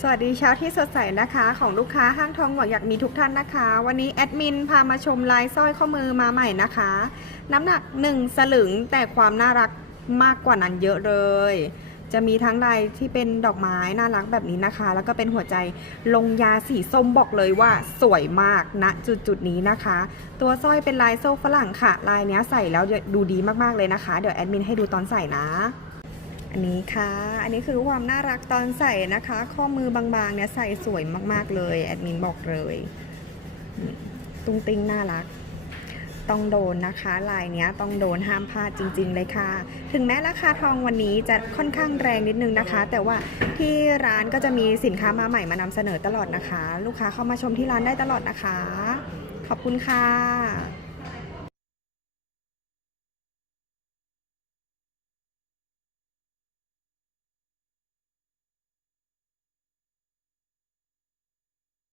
สวัสดีเช้าที่สดใสนะคะ ของลูกค้าห้างทองหวังอยากมีทุกท่านนะคะ วันนี้แอดมินพามาชมลายสร้อยข้อมือมาใหม่นะคะ น้ำหนัก 1 สลึงแต่ความน่ารักมากกว่านั้นเยอะเลย จะมีทั้งลายที่เป็นดอกไม้น่ารักแบบนี้นะคะ แล้วก็เป็นหัวใจลงยาสีส้มบอกเลยว่าสวยมากณนะจุดจุดนี้นะคะ ตัวสร้อยเป็นลายโซ่ฝรั่งค่ะ ลายเนี้ยใส่แล้วดูดีมากๆเลยนะคะ เดี๋ยวแอดมินให้ดูตอนใส่นะ นนี้ค่ะ อันนี้คือความน่ารักตอนใส่นะคะ ข้อมือบางๆเนี่ยใส่สวยมากๆเลยแอดมินบอกเลย ตุ้งติ้งน่ารัก ต้องโดนนะคะลายเนี้ยต้องโดนห้ามพลาดจริง ๆ เลยค่ะ ถึงแม้ราคาทองวันนี้จะค่อนข้างแรงนิดนึงนะคะ แต่ว่าที่ร้านก็จะมีสินค้ามาใหม่มานำเสนอตลอดนะคะ ลูกค้าเข้ามาชมที่ร้านได้ตลอดนะคะ ขอบคุณค่ะ